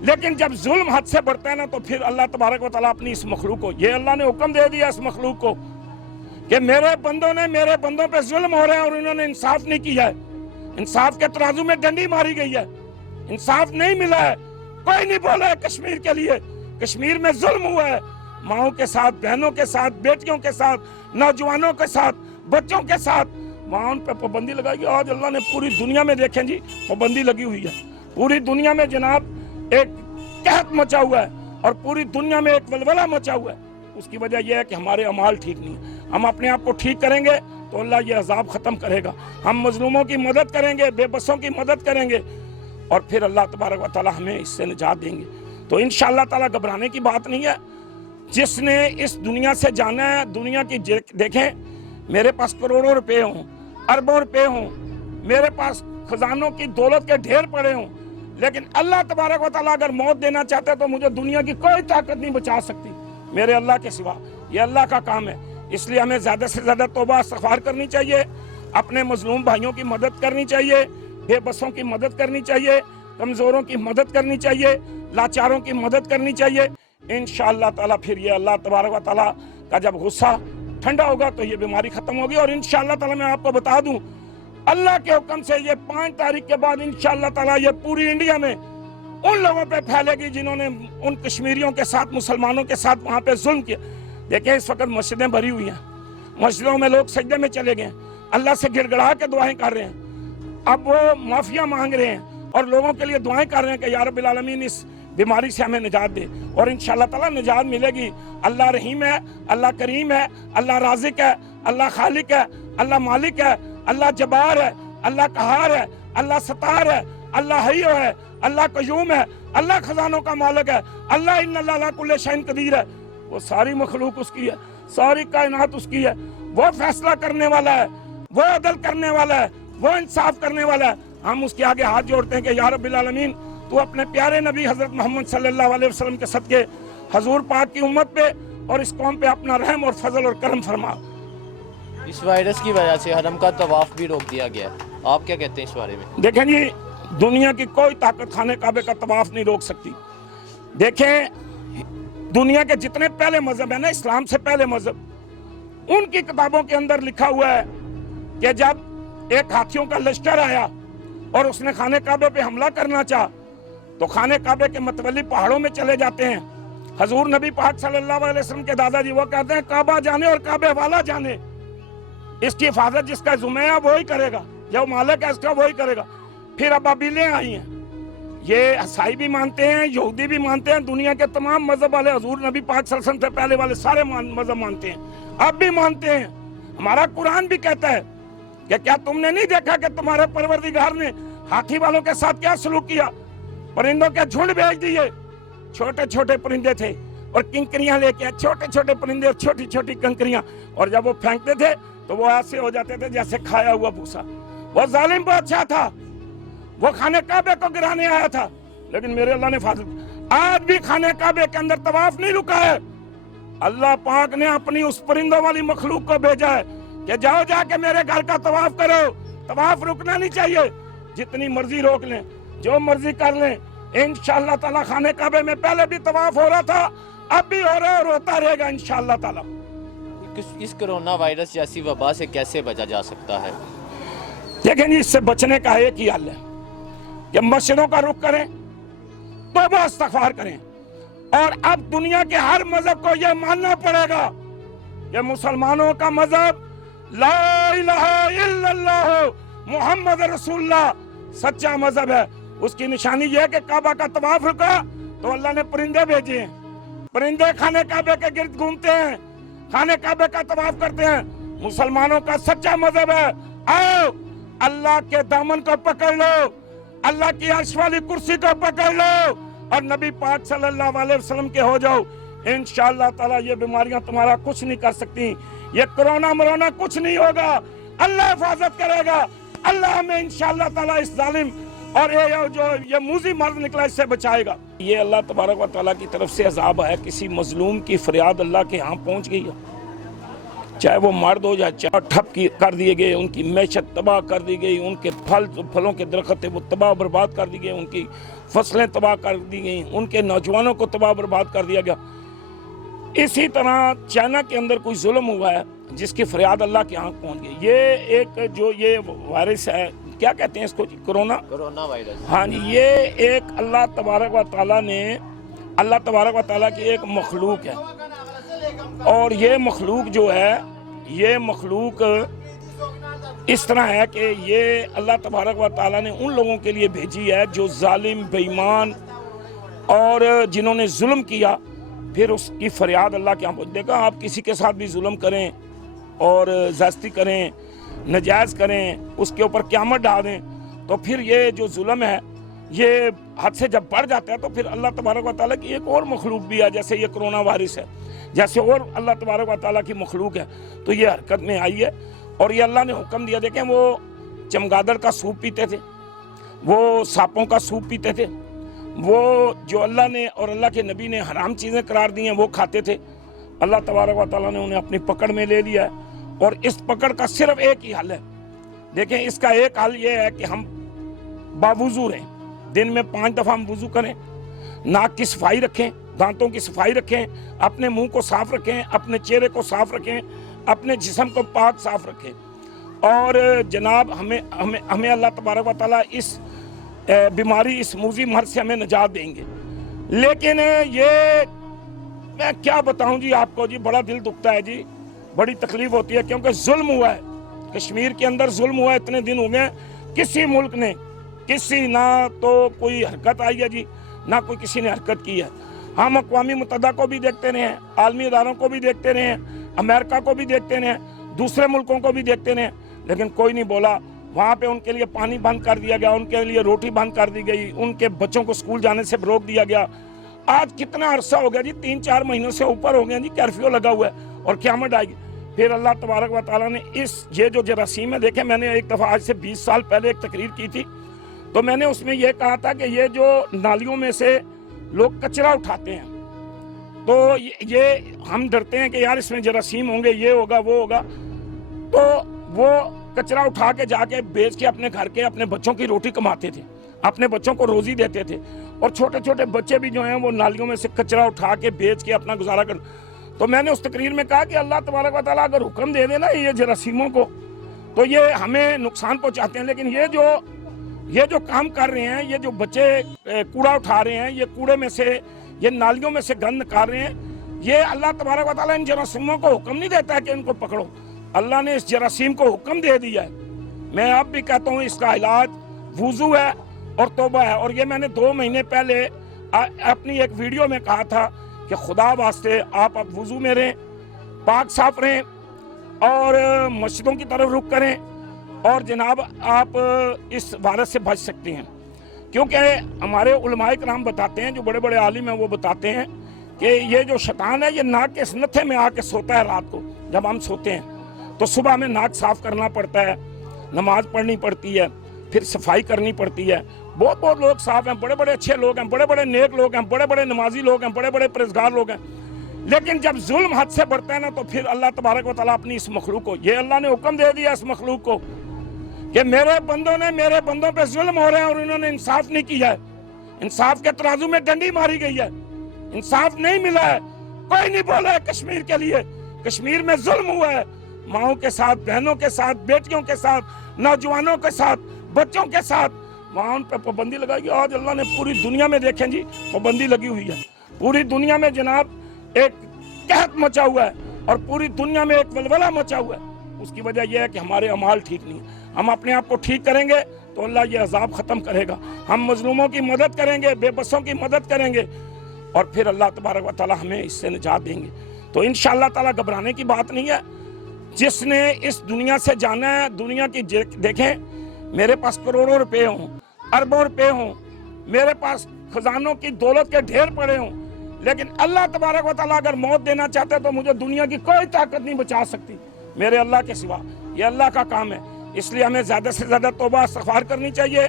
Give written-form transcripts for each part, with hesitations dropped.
لیکن جب ظلم حد سے بڑھتا ہے نا تو پھر اللہ تبارک و تعالیٰ اپنی اس مخلوق کو، یہ اللہ نے حکم دے دیا اس مخلوق کو کہ میرے بندوں پہ ظلم ہو رہا ہے اور انہوں نے انصاف نہیں کیا ہے، انصاف کے ترازو میں ڈنڈی ماری گئی ہے، انصاف نہیں ملا ہے، کوئی نہیں بولا ہے کشمیر کے لیے۔ کشمیر میں ظلم ہوا ہے، ماؤں کے ساتھ، بہنوں کے ساتھ، بیٹیوں کے ساتھ، نوجوانوں کے ساتھ، بچوں کے ساتھ، وہاں ان پہ پابندی لگائی گئی۔ آج اللہ نے پوری دنیا میں دیکھیں جی پابندی لگی ہوئی ہے، پوری دنیا میں جناب ایک قحط مچا ہوا ہے اور پوری دنیا میں ایک ولولہ مچا ہوا ہے۔ اس کی وجہ یہ ہے کہ ہمارے اعمال ٹھیک نہیں ہیں۔ ہم اپنے آپ کو ٹھیک کریں گے تو اللہ یہ عذاب ختم کرے گا، ہم مظلوموں کی مدد کریں گے، بے بسوں کی مدد کریں گے، اور پھر اللہ تبارک و تعالی ہمیں اس سے نجات دیں گے۔ تو انشاءاللہ تعالی گھبرانے کی بات نہیں ہے۔ جس نے اس دنیا سے جانا ہے، دنیا کی دیکھیں، میرے پاس کروڑوں روپے ہوں، اربوں روپے ہوں، میرے پاس خزانوں کی دولت کے ڈھیر پڑے ہوں، لیکن اللہ تبارک و تعالیٰ اگر موت دینا چاہتے ہیں تو مجھے دنیا کی کوئی طاقت نہیں بچا سکتی میرے اللہ کے سوا۔ یہ اللہ کا کام ہے، اس لیے ہمیں زیادہ سے زیادہ توبہ استغفار کرنی چاہیے، اپنے مظلوم بھائیوں کی مدد کرنی چاہیے، بے بسوں کی مدد کرنی چاہیے، کمزوروں کی مدد کرنی چاہیے، لاچاروں کی مدد کرنی چاہیے۔ انشاءاللہ تعالیٰ پھر یہ اللہ تبارک و تعالیٰ کا جب غصہ ٹھنڈا ہوگا تو یہ بیماری ختم ہوگی، اور انشاءاللہ تعالیٰ میں آپ کو بتا دوں اللہ کے حکم سے یہ 5 تاریخ کے بعد انشاءاللہ تعالیٰ یہ پوری انڈیا میں ان لوگوں پہ پھیلے گی جنہوں نے ان کشمیریوں کے ساتھ، مسلمانوں کے ساتھ وہاں پہ ظلم کیا۔ دیکھیں اس وقت مسجدیں بھری ہوئی ہیں، مسجدوں میں لوگ سجدے میں چلے گئے ہیں، اللہ سے گڑ گڑا کے دعائیں کر رہے ہیں، اب وہ معافیاں مانگ رہے ہیں اور لوگوں کے لیے دعائیں کر رہے ہیں کہ یا رب العالمین اس بیماری سے ہمیں نجات دے، اور انشاءاللہ تعالیٰ نجات ملے گی۔ اللہ رحیم ہے، اللہ کریم ہے، اللہ رازق ہے، اللہ خالق ہے، اللہ مالک ہے، اللہ جبار ہے، اللہ قہار ہے، اللہ ستار ہے، اللہ حی ہے، اللہ قیوم ہے، اللہ خزانوں کا مالک ہے، اللہ ان اللہ علی کل شیء قدیر ہے۔ وہ ساری مخلوق اس کی ہے، ساری کائنات اس کی ہے، وہ فیصلہ کرنے والا ہے، وہ عدل کرنے والا ہے، وہ انصاف کرنے والا ہے۔ ہم اس کے آگے ہاتھ جوڑتے ہیں کہ یا رب العالمین تو اپنے پیارے نبی حضرت محمد صلی اللہ علیہ وسلم کے صدقے حضور پاک کی امت پہ اور اس قوم پہ اپنا رحم اور فضل اور کرم فرما۔ اس وائرس کی وجہ سے حرم کا طواف بھی روک دیا گیا ہے، آپ کیا کہتے ہیں اس بارے میں؟ دیکھیں جی دنیا کی کوئی طاقت خانہ کعبے کا طواف نہیں روک سکتی۔ دیکھیں دنیا کے جتنے پہلے مذہب ہیں نا، اسلام سے پہلے مذہب، ان کی کتابوں کے اندر لکھا ہوا ہے کہ جب ایک ہاتھیوں کا لشکر آیا اور اس نے خانہ کعبے پہ حملہ کرنا چاہا تو خانہ کعبے کے متولی پہاڑوں میں چلے جاتے ہیں۔ حضور نبی پاک صلی اللہ علیہ وسلم کے دادا جی وہ کہتے ہیں کعبہ جانے اور کعبے والا جانے، اس کی حفاظت جس کا ذمہ ہے وہی کرے گا، جو مالک ہے اس کا وہی کرے گا۔ پھر ابابیلیں آئی ہیں، یہ عیسائی بھی مانتے ہیں، یہودی بھی مانتے ہیں، دنیا کے تمام مذہب والے حضور نبی پاک صلی اللہ علیہ وسلم سے پہلے والے سارے مذہب مانتے ہیں، اب بھی مانتے ہیں۔ ہمارا قرآن بھی کہتا ہے کہ کیا تم نے نہیں دیکھا کہ تمہارے پروردگار نے ہاتھی والوں کے ساتھ کیا سلوک کیا؟ پرندوں کے جھنڈ بھیج دیے، چھوٹے چھوٹے پرندے تھے اور کنکریاں لے کے، چھوٹے چھوٹے پرندے اور چھوٹی چھوٹی کنکریاں، اور جب وہ پھینکتے تھے تو وہ ایسے ہو جاتے تھے جیسے کھایا ہوا بھوسا۔ وہ ظالم بادشاہ تھا، وہ خانہ کعبے کو گرانے آیا تھا، لیکن میرے اللہ نے حفاظت۔ آج بھی خانہ کعبے کے اندر طواف نہیں رکا ہے، اللہ پاک نے اپنی اس پرندوں والی مخلوق کو بھیجا ہے کہ جاؤ جا کے میرے گھر کا طواف کرو، طواف رکنا نہیں چاہیے، جتنی مرضی روک لیں، جو مرضی کر لیں، انشاءاللہ تعالیٰ خانہ کعبے میں پہلے بھی طواف ہو رہا تھا، اب بھی ہو رہا ہے اور ہوتا رہے گا انشاءاللہ تعالیٰ۔ اس کرونا وائرس جیسی وبا سے کیسے بچا جا سکتا ہے؟ دیکھیں جی اس سے بچنے کا ایک ہی حل ہے کہ مسجدوں کا رخ کریں، توبہ استغفار کریں، اور اب دنیا کے ہر مذہب کو یہ ماننا پڑے گا کہ مسلمانوں کا مذہب لا الہ الا اللہ محمد رسول اللہ سچا مذہب ہے۔ اس کی نشانی یہ ہے کہ کعبہ کا طواف رکا تو اللہ نے پرندے بھیجے ہیں، پرندے خانہ کعبے کے گرد گھومتے ہیں، خانہ کعبے کا طواف کرتے ہیں۔ مسلمانوں کا سچا مذہب ہے، آؤ اللہ کے دامن کو پکڑ لو، اللہ کی عرش والی کرسی کو پکڑ لو اور نبی پاک صلی اللہ علیہ وسلم کے ہو جاؤ۔ انشاءاللہ تعالیٰ یہ بیماریاں تمہارا کچھ نہیں کر سکتی، یہ کرونا مرونا کچھ نہیں ہوگا، اللہ حفاظت کرے گا، اللہ ہمیں انشاءاللہ تعالیٰ اس ظالم اور یہ موذی مرض نکلا اس سے بچائے گا۔ یہ اللہ تبارک و تعالیٰ کی طرف سے عذاب ہے، کسی مظلوم کی فریاد اللہ کے ہاں پہنچ گئی ہے، चाहे वो मर्द हो, चाहे ठप कर दिए गए, उनकी मैशत तबाह कर दी गई, उनके फलों के दरख्त थे वो तबाह बर्बाद कर दी गए, उनकी फसलें तबाह कर दी गई, उनके नौजवानों को तबाह बर्बाद कर दिया गया। इसी तरह चाइना के अंदर कोई जुल्म हुआ है जिसकी फरियाद अल्लाह के यहाँ पहुँच गई। ये एक जो ये वायरस है, क्या कहते हैं इसको, कोरोना वायरस। हाँ जी, ये एक अल्लाह तबारक व तआला ने, अल्लाह तबारक व तआला की एक मखलूक है, और ये मखलूक जो है, ये मखलूक इस तरह है कि ये अल्लाह तबारक व तआला ने उन लोगों के लिए भेजी है जो जालिम, बेईमान और जिन्होंने जुल्म किया, फिर उसकी फरियाद अल्लाह के यहाँ पहुँच। देखा, आप किसी के साथ भी जुल्म करें और ज़्यादती करें, नजायज़ करें, उसके ऊपर क़यामत डाल दें, तो फिर ये जो जुल्म है ये हद से जब बढ़ जाता है तो फिर अल्लाह तबारक व तआला की एक और मखलूक भी है, जैसे ये कोरोना वायरस है, जैसे और अल्लाह तबारक व तआला की मखलूक है, तो ये हरकत में आई है। और ये अल्लाह ने हुक्म दिया। देखें, वो चमगादड़ का सूप पीते थे, वो सांपों का सूप पीते थे, वो जो अल्लाह ने और अल्लाह के नबी ने हराम चीज़ें करार दी हैं वो खाते थे। अल्लाह तबारक व तआला ने उन्हें अपनी पकड़ में ले लिया है, और इस पकड़ का सिर्फ एक ही हल है। देखें, इसका एक हल ये है कि हम बावुज़ू रहें, दिन में 5 दफ़ा हम वुज़ू करें, नाक की सफाई रखें, दांतों की सफाई रखें, अपने मुंह को साफ रखें, अपने चेहरे को साफ रखें, अपने जिस्म को पाक साफ रखें। और जनाब हमें अल्लाह तबारक व तआला इस बीमारी, इस मूजी मर्ज से हमें निजात देंगे। लेकिन ये मैं क्या बताऊं जी आपको, जी बड़ा दिल दुखता है जी, बड़ी तकलीफ होती है, क्योंकि जुल्म हुआ है कश्मीर के अंदर, जुल्म हुआ है। इतने दिन हो गए, किसी मुल्क ने किसी ना तो कोई हरकत आई है जी, ना कोई किसी ने हरकत की है। हम अक़वामी मुत्तहिदा को भी देखते रहे हैं, आलमी इदारों को भी देखते रहे हैं, अमेरिका को भी देखते रहे हैं, दूसरे मुल्कों को भी देखते रहे, लेकिन कोई नहीं बोला। वहाँ पे उनके लिए पानी बंद कर दिया गया, उनके लिए रोटी बंद कर दी गई, उनके बच्चों को स्कूल जाने से रोक दिया गया। आज कितना अरसा हो गया जी, 3-4 महीनों से ऊपर हो गया जी, कर्फ्यू लगा हुआ है, और क़यामत आएगी। फिर अल्लाह तबारक व तआला ने ये जो जरासीम है, देखें, मैंने एक दफ़ा आज से 20 साल पहले एक तकरीर की थी, तो मैंने उसमें यह कहा था कि ये जो नालियों में से लोग कचरा उठाते हैं, तो ये हम डरते हैं कि यार इसमें जरासीम होंगे, ये होगा, वो होगा, तो वो कचरा उठा के जाके बेच के अपने घर के, अपने बच्चों की रोटी कमाते थे, अपने बच्चों को रोजी देते थे। और छोटे छोटे बच्चे भी जो हैं वो नालियों में से कचरा उठा के बेच के अपना गुजारा कर। तो मैंने उस तकरीर में कहा कि अल्लाह तबारक व तआला अगर हुक्म दे देना ये जरासीमों को, तो ये हमें नुकसान पहुँचाते हैं, लेकिन ये जो काम कर रहे हैं, ये जो बच्चे कूड़ा उठा रहे हैं, ये कूड़े में से, ये नालियों में से गंद निकाल रहे हैं, ये अल्लाह तबारक व तआला इन जरासीमों को हुक्म नहीं देता है कि इनको पकड़ो। अल्लाह ने इस जरासीम को हुक्म दे दिया है। मैं अब भी कहता हूँ इसका इलाज वुज़ू है और तौबा है। और ये मैंने 2 महीने पहले अपनी एक वीडियो में कहा था कि खुदा वास्ते आप अब वुज़ू में रहें, पाक साफ रहें, और मस्जिदों की तरफ रुख करें, और जनाब आप इस वायरस से बच सकते हैं। क्योंकि हमारे उलमाए कराम बताते हैं, जो बड़े बड़े आलिम हैं वो बताते हैं कि ये जो शैतान है ये नाक के नत्थे में आके सोता है। रात को जब हम सोते हैं तो सुबह हमें नाक साफ करना पड़ता है, नमाज पढ़नी पड़ती है, फिर सफाई करनी पड़ती है। बहुत लोग साफ हैं, बड़े बड़े अच्छे लोग हैं, बड़े बड़े नेक लोग हैं, बड़े बड़े नमाजी लोग हैं, बड़े बड़े परहेज़गार लोग हैं। लेकिन जब जुल्म हद से बढ़ता है ना, तो फिर अल्लाह तबारक व तआला अपनी इस मखलूक को, ये अल्लाह ने हुक्म दे दिया इस मखलूक को कि मेरे बंदों पे जुल्म हो रहे हैं और इन्होंने इंसाफ नहीं किया है। इंसाफ के तराजू में डंडी मारी गई है, इंसाफ नहीं मिला है। कोई नहीं बोला है कश्मीर के लिए। कश्मीर में जुल्म हुआ है, माओं के साथ, बहनों के साथ, बेटियों के साथ, नौजवानों के साथ, बच्चों के साथ। वहाँ उन पर पाबंदी लगाई। आज अल्लाह ने पूरी दुनिया में, देखें जी, पाबंदी लगी हुई है। पूरी दुनिया में जनाब एक कहत मचा हुआ है, और पूरी दुनिया में एक वलवला मचा हुआ है। उसकी वजह यह है कि हमारे अमाल ठीक नहीं है। हम अपने आप को ठीक करेंगे तो अल्लाह ये अजाब ख़त्म करेगा। हम मजलूमों की मदद करेंगे, बेबसों की मदद करेंगे, और फिर अल्लाह तबारक व तआला हमें इससे निजात देंगे। तो इंशाअल्लाह ताला घबराने की बात नहीं है। जिसने इस दुनिया से जाना है, दुनिया की देखें, मेरे पास करोड़ों रुपए हों, अरबों रुपए हों, मेरे पास खजानों की दौलत के ढेर पड़े हों, लेकिन अल्लाह तबारक व तआला अगर मौत देना चाहते तो मुझे दुनिया की कोई ताकत नहीं बचा सकती मेरे अल्लाह के सिवा। ये अल्लाह का काम है। इसलिए हमें ज़्यादा से ज़्यादा तौबा इस्तिग़फ़ार करनी चाहिए,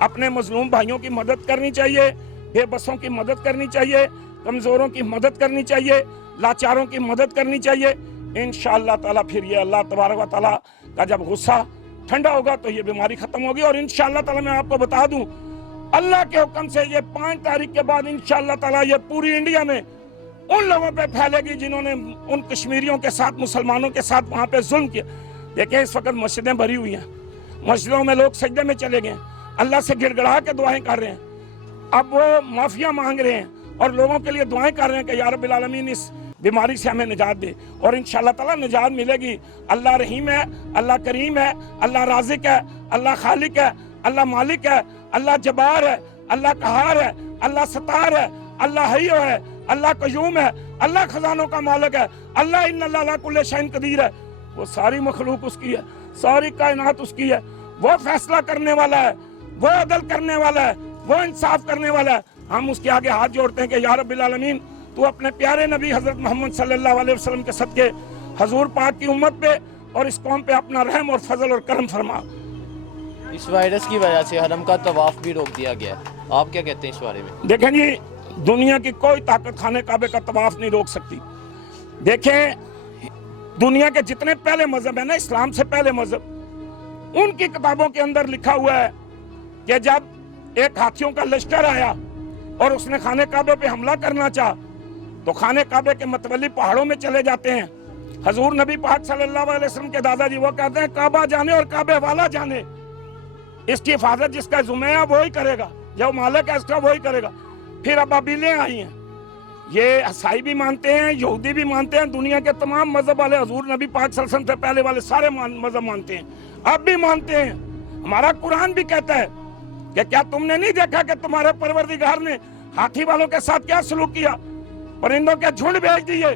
अपने मज़लूम भाइयों की मदद करनी चाहिए, बेबसों की मदद करनी चाहिए, कमज़ोरों की मदद करनी चाहिए, लाचारों की मदद करनी चाहिए। इंशाअल्लाह ताला फिर ये अल्लाह तबारक व ताला का जब गुस्सा ठंडा होगा तो ये बीमारी खत्म होगी। और इंशाअल्लाह ताला मैं आपको बता दूं, अल्लाह के हुक्म से ये 5 तारीख के बाद इंशाअल्लाह ताला ये पूरी इंडिया में उन लोगों पे फैलेगी जिन्होंने उन कश्मीरियों के साथ, मुसलमानों के साथ वहाँ पे जुल्म किया। देखिए इस वक्त मस्जिदें भरी हुई हैं, मस्जिदों में लोग सजदे में चले गए, अल्लाह से गिड़गिड़ा के दुआएं कर रहे हैं। अब वो माफिया मांग रहे हैं और लोगों के लिए दुआएं कर रहे हैं कि या रब्बिल आलमीन इस बीमारी से हमें निजात दे। और इंशाअल्लाह ताला निजात मिलेगी। अल्लाह रहीम है, अल्लाह करीम है, अल्लाह राज़िक है, अल्लाह खालिक है, अल्लाह मालिक है, अल्लाह जबार है, अल्लाह कहार है, अल्लाह सतार है, अल्लाह हय्य है, अल्लाह कयूम है, अल्लाह खजानों का मालिक है, अल्लाह इन्नल्लाह अला कुल्लि शैइन कदीर है। वो सारी मखलूक उसकी है, सारी कायनात उसकी है। वो फैसला करने वाला है, वो अदल करने वाला है, वो इंसाफ करने वाला है। हम उसके आगे हाथ जोड़ते हैं कि या रब्बिल आलमीन तू अपने प्यारे नबी हजरत मोहम्मद सल्लल्लाहु अलैहि वसल्लम के सदके हजूर पाक की उम्मत पे और इस कौम पे अपना रहम और फजल और करम फरमा। इस वायरस की वजह से हरम का तवाफ भी रोक दिया गया है, आप क्या कहते हैं इस बारे में? देखें जी, दुनिया की कोई ताकत खाने काबे का तवाफ नहीं रोक सकती। देखें दुनिया के जितने पहले मजहब है ना, इस्लाम से पहले मजहब, उनकी किताबों के अंदर लिखा हुआ है कि जब एक हाथियों का लश्कर आया और उसने खाने काबे पे हमला करना चाहा तो खाने काबे के मतवली पहाड़ों में चले जाते हैं। हजूर नबी पाक सल्लल्लाहु अलैहि वसल्लम के दादाजी वो कहते हैं काबा जाने और काबे वाला जाने, इसकी हिफाजत जिसका जुम्मा वो ही करेगा, जो मालिक है इसका वही करेगा। फिर अबाबीलें आई हैं, ये ईसाई भी मानते हैं, यहूदी भी मानते हैं, दुनिया के तमाम मजहब वाले, हजूर नबी पाक सल्लल्लाहु अलैहि वसल्लम से पहले वाले सारे मजहब मानते हैं, आप भी मानते हैं। हमारा कुरान भी कहता है कि क्या तुमने नहीं देखा कि तुम्हारे परवरदिगार ने हाथी वालों के साथ क्या सलूक किया? परिंदों के झुंड भेज दिए,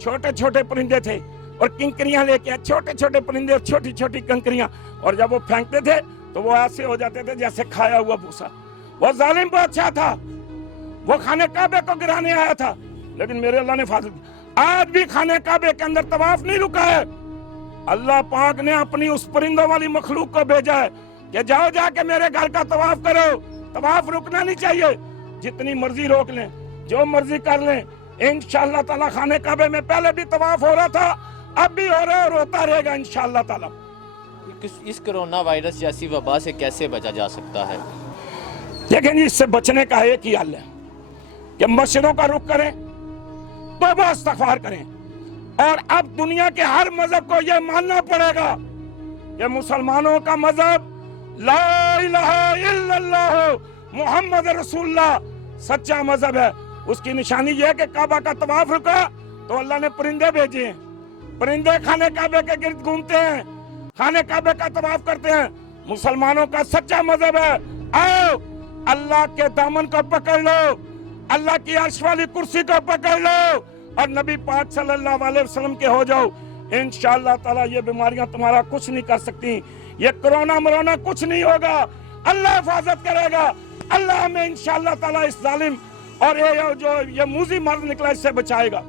छोटे छोटे परिंदे थे और किंकरियां लेके, छोटे छोटे परिंदे और छोटी छोटी कंकरियां, और जब वो फेंकते थे तो वो ऐसे हो जाते थे जैसे खाया हुआ भूसा। वो जालिम बादशाह था, वो खाने काबे को गिराने आया था, लेकिन मेरे अल्लाह ने हिफाजत की। आज भी खाने काबे के अंदर तवाफ नहीं रुका है। अल्लाह पाक ने अपनी उस परिंदों वाली मखलूक को भेजा है कि जाओ जाके मेरे घर का तवाफ करो। तवाफ रुकना नहीं चाहिए, जितनी मर्जी रोक लें, जो मर्जी कर लें, इंशाअल्लाह ताला खाने काबे में पहले भी तवाफ हो रहा था, अब भी हो रहा है और होता रहेगा इंशाअल्लाह ताला। इस कोरोना वायरस जैसी वबा से कैसे बचा जा सकता है? देखें जी, इससे बचने का एक ही हल है कि मस्जिदों का रुख करें, तौबा इस्तगफार करें। और अब दुनिया के हर मजहब को यह मानना पड़ेगा कि मुसलमानों का मजहब ला इलाहा इल्लल्लाह मुहम्मद रसूलुल्लाह सच्चा मजहब है। उसकी निशानी यह है कि काबा का तवाफ रुका तो अल्लाह ने परिंदे भेजे हैं, परिंदे खाने काबे के गिर्द घूमते हैं, खाने काबे का तवाफ करते हैं। मुसलमानों का सच्चा मजहब है, आओ अल्लाह के दामन को पकड़ लो, अल्लाह की अर्श वाली कुर्सी को पकड़ लो और नबी पाक सल्लल्लाहु अलैहि वसल्लम के हो जाओ। इंशाअल्लाह ताला ये बीमारियां तुम्हारा कुछ नहीं कर सकती, ये कोरोना मरोना कुछ नहीं होगा। अल्लाह हिफाजत करेगा, अल्लाह हमें इंशाअल्लाह ताला इस जालिम और ये जो ये मूजी मर्द निकला इससे बचाएगा।